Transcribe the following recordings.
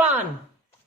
everyone,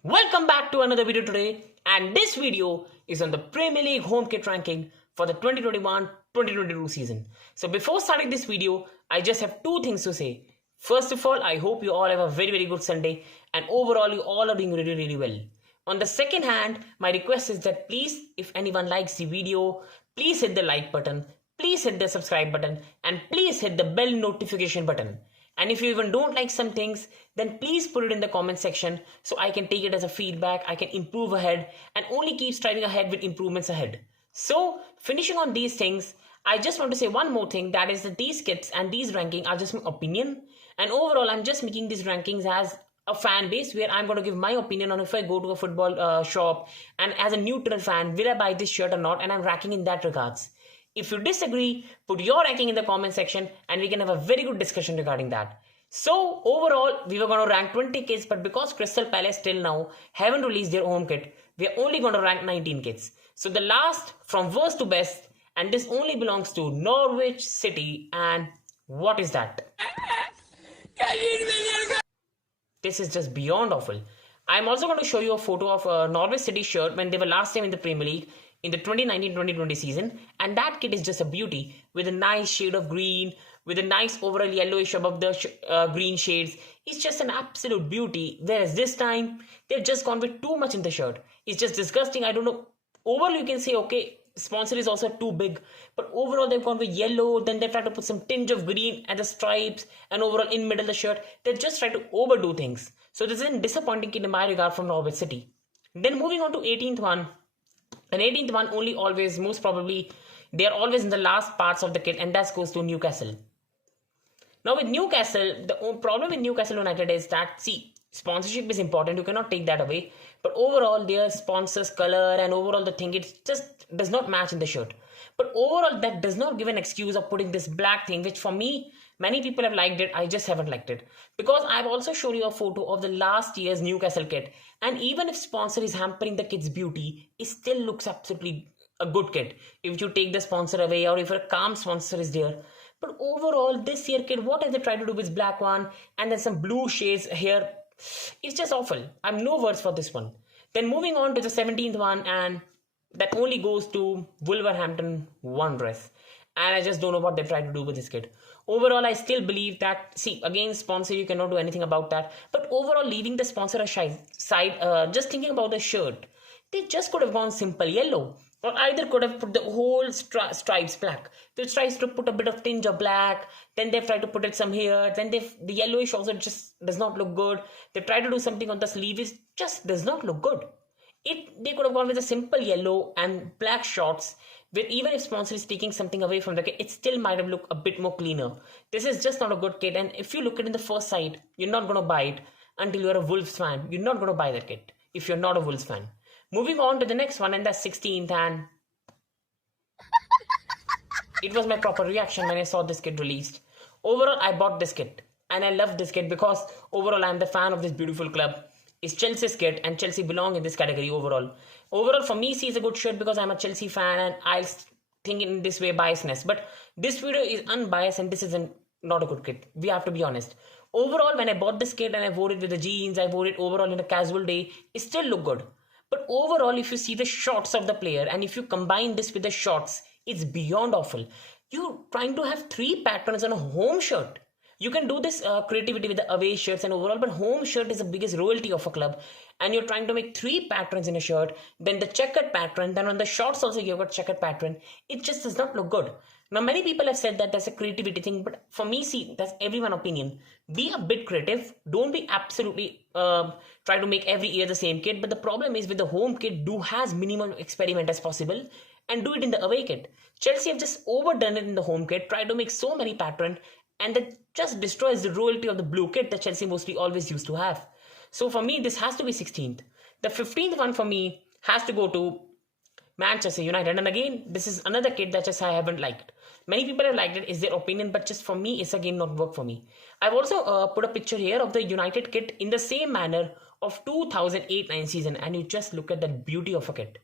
welcome back to another video today, and this video is on the Premier League home kit ranking for the 2021-2022 season. So before starting this video, I just have two things to say. First of all, I hope you all have a very good Sunday and overall you all are doing really well. On the second hand, my request is that please, if anyone likes the video, please hit the like button, please hit the subscribe button, and please hit the bell notification button. And if you even don't like some things, then please put it in the comment section so I can take it as a feedback, I can improve ahead and only keep striving ahead with improvements ahead. So finishing on these things, I just want to say one more thing, that is that these kits and these rankings are just my opinion, and overall I'm just making these rankings as a fan base where I'm going to give my opinion on if I go to a football shop and as a neutral fan, will I buy this shirt or not, and I'm ranking in that regards. If you disagree, put your ranking in the comment section and we can have a very good discussion regarding that. So overall, we were going to rank 20 kits, but because Crystal Palace till now haven't released their home kit, we are only going to rank 19 kits. So the last from worst to best, and this only belongs to Norwich City, and what is that? This is just beyond awful. I'm also going to show you a photo of Norwich City shirt when they were last time in the Premier League in the 2019-2020 season, and that kit is just a beauty with a nice shade of green, with a nice overall yellowish above the green shades. It's just an absolute beauty, whereas this time they've just gone with too much in the shirt. It's just disgusting. I don't know, overall you can say okay, sponsor is also too big, but overall they've gone with yellow, then they've tried to put some tinge of green at the stripes, and overall in middle of the shirt they've just tried to overdo things. So this is a disappointing kit in my regard from Norwich City. Then moving on to 18th one. An 18th one only always, most probably, they are always in the last parts of the kit, and that goes to Newcastle. Now with Newcastle, the problem with Newcastle United is that, see, sponsorship is important, you cannot take that away, but overall their sponsors color and overall the thing, it just does not match in the shirt. But overall that does not give an excuse of putting this black thing, which for me, many people have liked it, I just haven't liked it. Because I've also showed you a photo of the last year's Newcastle kit, and even if sponsor is hampering the kit's beauty, it still looks absolutely a good kit if you take the sponsor away or if a calm sponsor is there. But overall this year kit, what have they tried to do with black one and then some blue shades here? It's just awful. I have no words for this one. Then moving on to the 17th one, and that only goes to Wolverhampton Wanderers. And I just don't know what they tried to do with this kit. Overall, I still believe that, see, again, sponsor, you cannot do anything about that. But overall, leaving the sponsor aside, just thinking about the shirt, they just could have gone simple yellow. Or either could have put the whole stripes black. They tries to put a bit of tinge of black. Then they've tried to put it some here. Then the yellowish also just does not look good. They try to do something on the sleeve. It just does not look good. They could have gone with a simple yellow and black shorts, where even if sponsor is taking something away from the kit, it still might have looked a bit more cleaner. This is just not a good kit, and if you look at it in the first sight, you're not going to buy it until you're a Wolves fan. You're not going to buy that kit if you're not a Wolves fan. Moving on to the next one, and that's 16th, and it was my proper reaction when I saw this kit released. Overall, I bought this kit, and I love this kit because overall I'm the fan of this beautiful club. It's Chelsea's kit, and Chelsea belong in this category overall. Overall, for me, see, it's a good shirt because I'm a Chelsea fan and I'll think in this way biasness. But this video is unbiased and this isn't not a good kit. We have to be honest. Overall, when I bought this kit and I wore it with the jeans, I wore it overall in a casual day, it still looked good. But overall, if you see the shots of the player and if you combine this with the shots, it's beyond awful. You're trying to have 3 patterns on a home shirt. You can do this creativity with the away shirts and overall, but home shirt is the biggest royalty of a club. And you're trying to make 3 patterns in a shirt, then the checkered pattern, then on the shorts also you've got checkered pattern. It just does not look good. Now, many people have said that that's a creativity thing, but for me, see, that's everyone's opinion. Be a bit creative. Don't be absolutely try to make every year the same kit. But the problem is with the home kit, do as minimal experiment as possible and do it in the away kit. Chelsea have just overdone it in the home kit, try to make so many patterns, and that just destroys the royalty of the blue kit that Chelsea mostly always used to have. So for me, this has to be 16th. The 15th one for me has to go to Manchester United. And again, this is another kit that just I haven't liked. Many people have liked it, is their opinion, but just for me, it's again not work for me. I've also put a picture here of the United kit in the same manner of 2008-9 season, and you just look at that beauty of a kit.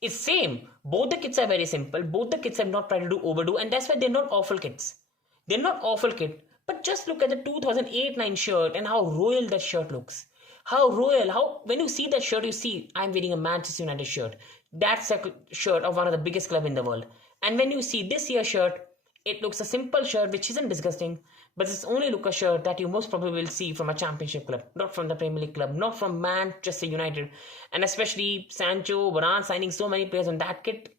It's same. Both the kits are very simple. Both the kits have not tried to do overdo, and that's why they're not awful kits. They're not awful kit, but just look at the 2008-9 shirt and how royal that shirt looks. How royal, how when you see that shirt, you see I'm wearing a Manchester United shirt. That's a shirt of one of the biggest club in the world. And when you see this year's shirt, it looks a simple shirt which isn't disgusting, but it's only look a shirt that you most probably will see from a championship club, not from the Premier League club, not from Manchester United. And especially Sancho, Varane signing so many players on that kit,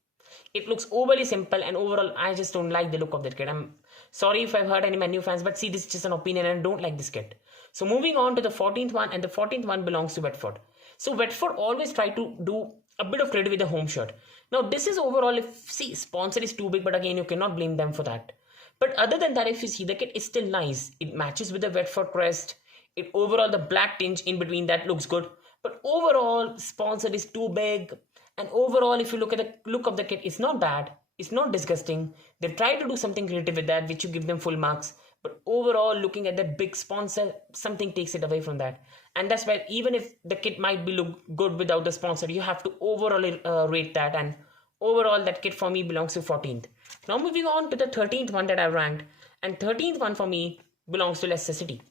it looks overly simple, and overall I just don't like the look of that kit. I'm sorry if I've hurt any Man U fans, but see, this is just an opinion and I don't like this kit. So moving on to the 14th one, and the 14th one belongs to Watford. So Watford always try to do a bit of credit with the home shirt. Now this is overall, if see, sponsor is too big, but again you cannot blame them for that. But other than that, if you see, the kit is still nice. It matches with the Watford crest. It overall, the black tinge in between, that looks good. But overall, sponsor is too big. And overall, if you look at the look of the kit, it's not bad. It's not disgusting. They've tried to do something creative with that, which you give them full marks. But overall, looking at that big sponsor, something takes it away from that. And that's why even if the kit might be look good without the sponsor, you have to overall rate that. And overall, that kit for me belongs to 14th. Now moving on to the 13th one that I ranked. And 13th one for me belongs to Leicester City.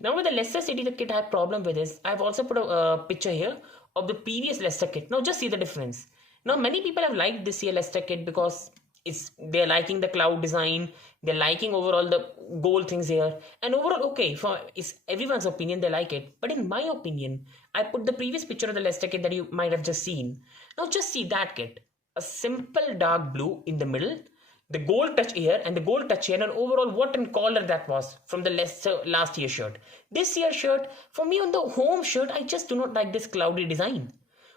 Now with the Leicester City, the kit I have problem with is, I've also put a picture here of the previous Leicester kit. Now just see the difference. Now many people have liked this year Leicester kit because they're liking the cloud design, they're liking overall the gold things here, and overall okay, for it's everyone's opinion, they like it. But in my opinion, I put the previous picture of the Leicester kit that you might have just seen. Now just see that kit. A simple dark blue in the middle, the gold touch here and the gold touch here, and overall what in color that was from the Leicester last year shirt. This year shirt, for me on the home shirt, I just do not like this cloudy design.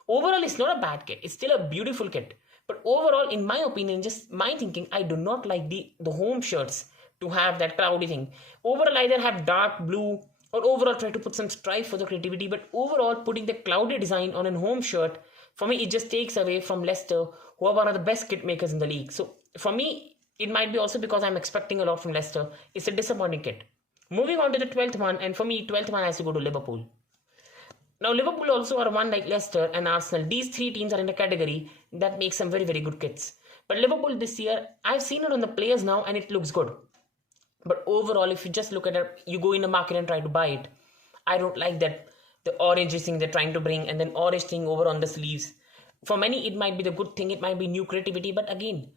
Overall, it's not a bad kit. It's still a beautiful kit. But overall, in my opinion, just my thinking, I do not like the home shirts to have that cloudy thing. Overall, either have dark blue or overall try to put some stripe for the creativity. But overall, putting the cloudy design on a home shirt, for me, it just takes away from Leicester, who are one of the best kit makers in the league. So for me, it might be also because I'm expecting a lot from Leicester. It's a disappointing kit. Moving on to the 12th one, and for me, 12th one has to go to Liverpool. Now, Liverpool also are one like Leicester and Arsenal. These three teams are in a category that makes some very, very good kits. But Liverpool this year, I've seen it on the players now and it looks good. But overall, if you just look at it, you go in the market and try to buy it. I don't like that the orange thing they're trying to bring and then orange thing over on the sleeves. For many, it might be the good thing. It might be new creativity. But again,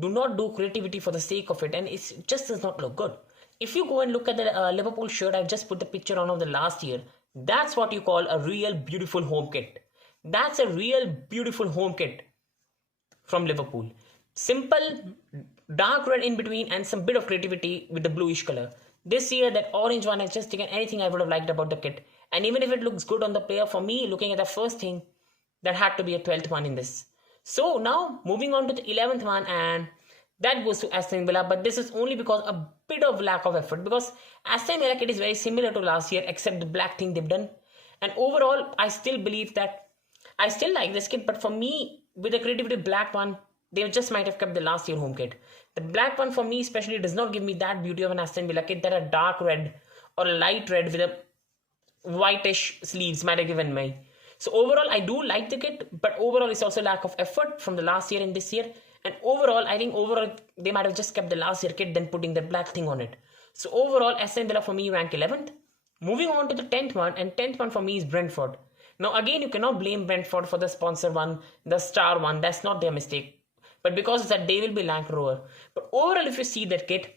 do not do creativity for the sake of it. And it just does not look good. If you go and look at the Liverpool shirt, I've just put the picture on of the last year. That's what you call a real beautiful home kit. That's a real beautiful home kit from Liverpool. Simple, dark red in between and some bit of creativity with the bluish color. This year, that orange one has just taken anything I would have liked about the kit. And even if it looks good on the player, for me, looking at the first thing, that had to be a 12th one in this. So now, moving on to the 11th one, and that goes to Aston Villa, but this is only because a bit of lack of effort, because Aston Villa kit is very similar to last year except the black thing they've done. And overall, I still believe that I still like this kit, but for me, with the creativity black one, they just might have kept the last year home kit. The black one for me especially does not give me that beauty of an Aston Villa kit that a dark red or a light red with a whitish sleeves might have given me. So overall, I do like the kit, but overall it's also lack of effort from the last year and this year. And overall, I think overall they might have just kept the last year kit, then putting the black thing on it. So overall, Aston Villa for me rank 11th. Moving on to the 10th one, and 10th one for me is Brentford. Now again, you cannot blame Brentford for the sponsor one, the star one. That's not their mistake. But because of that, they will be ranked lower. But overall, if you see that kit,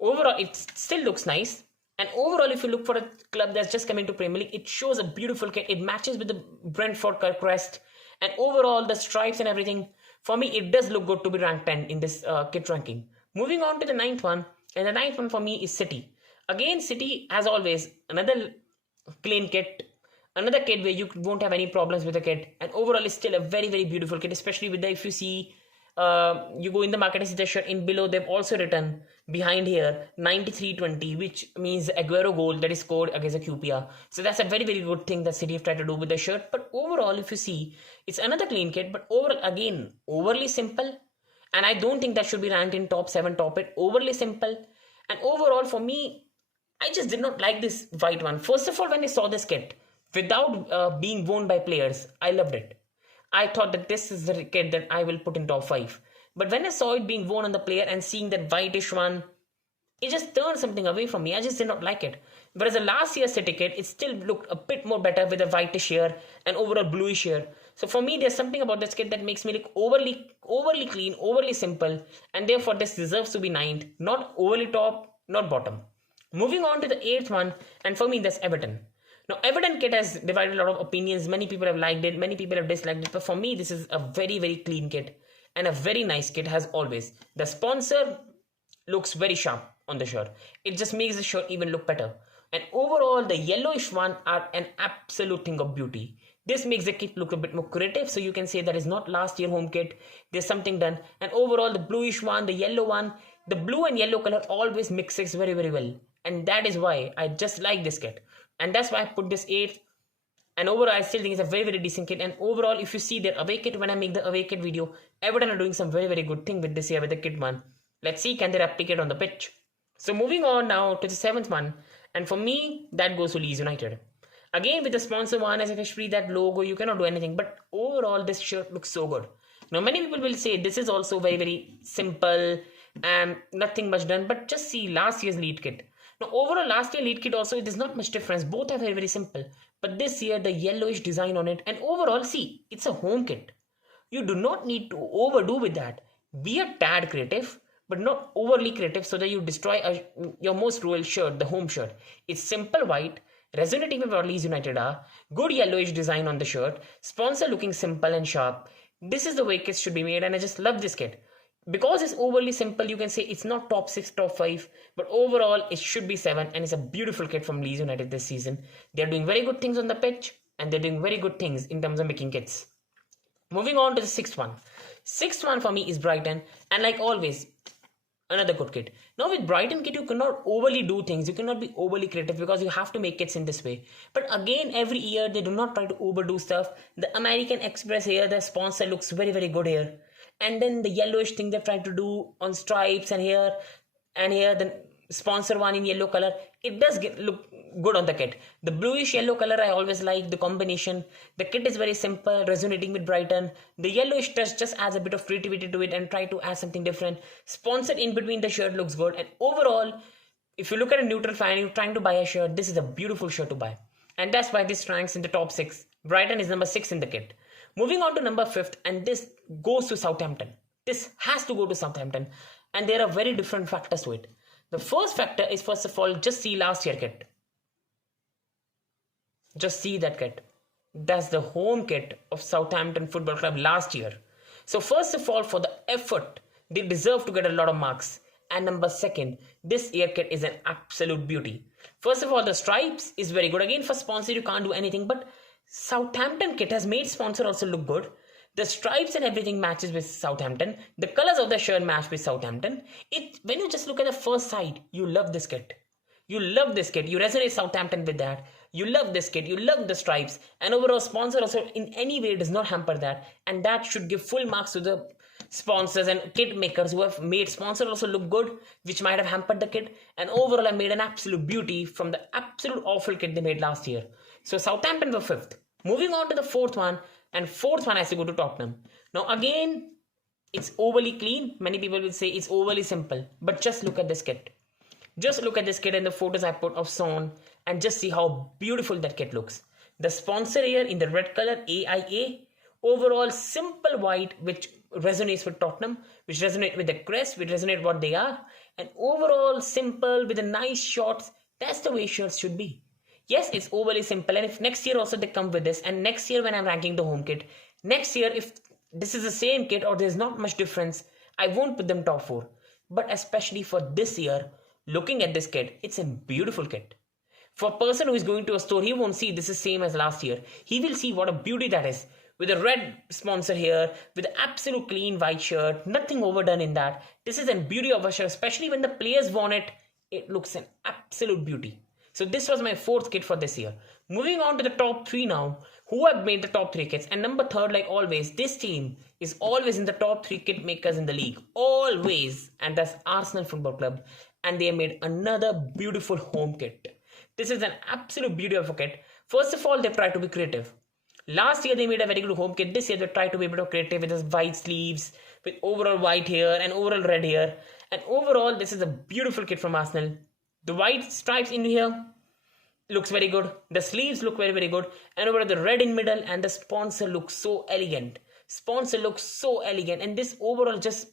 overall it still looks nice. And overall, if you look for a club that's just coming to Premier League, it shows a beautiful kit. It matches with the Brentford crest. And overall, the stripes and everything, for me, it does look good to be ranked 10 in this kit ranking. Moving on to the 9th one, and the 9th one for me is City. Again, City, as always, another clean kit, another kit where you won't have any problems with the kit. And overall, it's still a very, very beautiful kit, especially with the, if you see, you go in the market and see the shirt in below, they've also written behind here 93-20, which means Aguero goal that is scored against a QPR. So that's a very, very good thing that City have tried to do with the shirt. But overall, if you see, it's another clean kit, but overall, again, overly simple. And I don't think that should be ranked in top 7, top 8. Overly simple. And overall, for me, I just did not like this white one. First of all, when I saw this kit, without being worn by players, I loved it. I thought that this is the kit that I will put in top 5. But when I saw it being worn on the player and seeing that whitish one, it just turned something away from me. I just did not like it. Whereas the last year's City kit, it still looked a bit more better with a whitish here and overall bluish here. So for me, there's something about this kit that makes me look overly clean, overly simple, and therefore this deserves to be ninth, not overly top, not bottom. Moving on to the eighth one, and for me, that's Everton. Now, Everton kit has divided a lot of opinions. Many people have liked it, many people have disliked it, but for me, this is a very clean kit and a very nice kit as always. The sponsor looks very sharp on the shirt. It just makes the shirt even look better. And overall, the yellowish one are an absolute thing of beauty. This makes the kit look a bit more creative, so you can say that is not last year home kit. There's something done. And overall, the bluish one, the yellow one, the blue and yellow color always mixes very well. And that is why I just like this kit. And that's why I put this 8th. And overall, I still think it's a very decent kit. And overall, if you see their away kit, when I make the away kit video, Everton are doing some very good thing with this year with the kit one. Let's see, can they replicate on the pitch? So moving on now to the 7th one. And for me, that goes to Leeds United. Again, with the sponsor one, as especially that logo, you cannot do anything. But overall, this shirt looks so good. Now, many people will say this is also very simple and nothing much done. But just see last year's Leeds kit. Now, overall, last year Leeds kit also, there's not much difference. Both are very simple. But this year, the yellowish design on it. And overall, see, it's a home kit. You do not need to overdo with that. Be a tad creative, but not overly creative so that you destroy your most royal shirt, the home shirt. It's simple white, resonating with what Leeds United are, good yellowish design on the shirt, sponsor looking simple and sharp. This is the way kits should be made, and I just love this kit. Because it's overly simple, you can say it's not top 6, top 5, but overall it should be 7, and it's a beautiful kit from Leeds United this season. They're doing very good things on the pitch, and they're doing very good things in terms of making kits. Moving on to the 6th one. 6th one for me is Brighton, and like always, another good kit. Now with Brighton kit, you cannot overly do things. You cannot be overly creative because you have to make kits in this way. But again, every year they do not try to overdo stuff. The American Express here, the sponsor looks very good here. And then the yellowish thing they've tried to do on stripes and here the sponsor one in yellow color, it does look good on the kit. The bluish yellow color I always like the combination. The kit is very simple, resonating with Brighton. The yellowish touch just adds a bit of creativity to it and try to add something different. Sponsored in between the shirt looks good, and overall, if you look at a neutral fan, you're trying to buy a shirt, this is a beautiful shirt to buy. And that's why this ranks in the top 6. Brighton is number 6 in the kit. Moving on to number 5th, and this goes to Southampton. This has to go to Southampton, and there are very different factors to it. The first factor is, first of all, just see last year kit. Just see that kit. That's the home kit of Southampton Football Club last year. So first of all, for the effort, they deserve to get a lot of marks. And number 2nd, this year kit is an absolute beauty. First of all, the stripes is very good. Again, for sponsor, you can't do anything, but Southampton kit has made sponsor also look good. The stripes and everything matches with Southampton. The colors of the shirt match with Southampton. When you just look at the first side, you love this kit. You love this kit. You resonate Southampton with that. You love this kit. You love the stripes. And overall, sponsor also in any way does not hamper that. And that should give full marks to the sponsors and kit makers who have made sponsor also look good, which might have hampered the kit. And overall, I made an absolute beauty from the absolute awful kit they made last year. So Southampton were 5th. Moving on to the 4th one, and 4th one has to go to Tottenham. Now again, it's overly clean. Many people will say it's overly simple, but just look at this kit. Just look at this kit and the photos I put of Son, and just see how beautiful that kit looks. The sponsor here in the red color, AIA. Overall, simple white, which resonates with Tottenham, which resonate with the crest, which resonate what they are. And overall, simple with a nice shots. That's the way shirts should be. Yes, it's overly simple, and if next year also they come with this, and next year when I'm ranking the home kit, next year if this is the same kit or there's not much difference, I won't put them top 4. But especially for this year, looking at this kit, it's a beautiful kit. For a person who is going to a store, he won't see this is same as last year. He will see what a beauty that is. With a red sponsor here, with an absolute clean white shirt, nothing overdone in that. This is a beauty of a shirt, especially when the players worn it, it looks an absolute beauty. So this was my 4th kit for this year. Moving on to the top 3 now. Who have made the top 3 kits? And number 3rd, like always, this team is always in the top 3 kit makers in the league. Always. And that's Arsenal Football Club. And they have made another beautiful home kit. This is an absolute beauty of a kit. First of all, they've tried to be creative. Last year, they made a very good home kit. This year, they tried to be a bit of creative with this white sleeves, with overall white here and overall red here. And overall, this is a beautiful kit from Arsenal. The white stripes in here, looks very good. The sleeves look very, very good. And over the red in middle, and the sponsor looks so elegant. Sponsor looks so elegant, and this overall just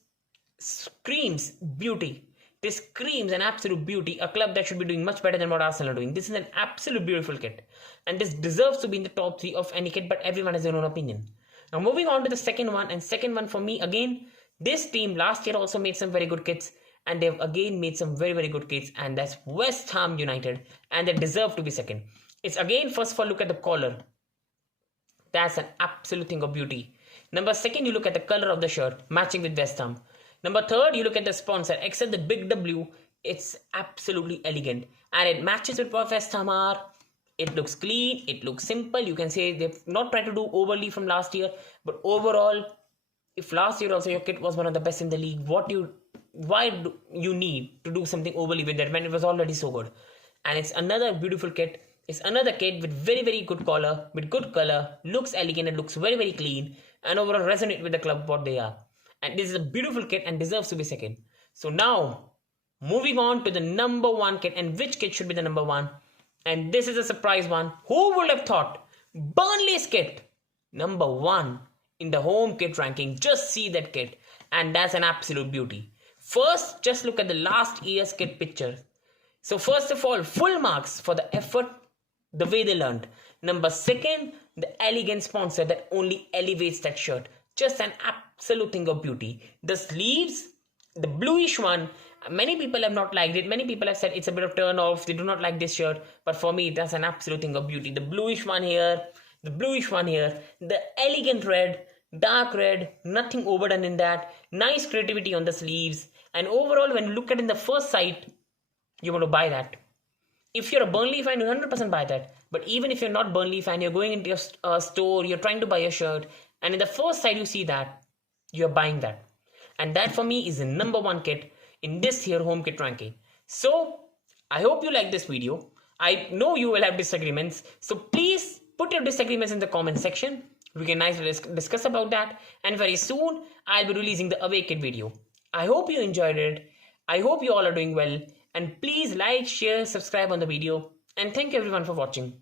screams beauty. This screams an absolute beauty. A club that should be doing much better than what Arsenal are doing. This is an absolute beautiful kit, and this deserves to be in the top 3 of any kit, but everyone has their own opinion. Now moving on to the second one, and second one for me again, this team last year also made some very good kits, and they've again made some very, very good kits, and that's West Ham United, and they deserve to be second. It's again, first of all, look at the collar. That's an absolute thing of beauty. Number second, you look at the color of the shirt, matching with West Ham. Number third, you look at the sponsor, except the big W, it's absolutely elegant, and it matches with what West Ham are. It looks clean, it looks simple. You can say they've not tried to do overly from last year, but overall, if last year also your kit was one of the best in the league, why do you need to do something overly with that when it was already so good? And it's another beautiful kit. It's another kit with very, very good color, with good color, looks elegant, and looks very, very clean, and overall resonate with the club what they are. And this is a beautiful kit and deserves to be second. So now, moving on to the number 1 kit, and which kit should be the number 1? And this is a surprise one. Who would have thought Burnley's kit number 1 in the home kit ranking? Just see that kit, and that's an absolute beauty. First, just look at the last year's kit picture. So first of all, full marks for the effort, the way they learned. Number second, the elegant sponsor that only elevates that shirt. Just an absolute thing of beauty. The sleeves, the bluish one, many people have not liked it. Many people have said it's a bit of turn off. They do not like this shirt. But for me, that's an absolute thing of beauty. The bluish one here, the bluish one here, the elegant red, dark red, nothing overdone in that. Nice creativity on the sleeves. And overall, when you look at it in the first sight, you want to buy that. If you're a Burnley fan, you 100% buy that. But even if you're not Burnley fan, you're going into your store, you're trying to buy a shirt, and in the first sight you see that, you're buying that. And that for me is the number 1 kit in this here home kit ranking. So I hope you like this video. I know you will have disagreements, so please put your disagreements in the comment section. We can nicely discuss about that, and very soon I'll be releasing the away kit video. I hope you enjoyed it. I hope you all are doing well, and please like, share, subscribe on the video, and thank you everyone for watching.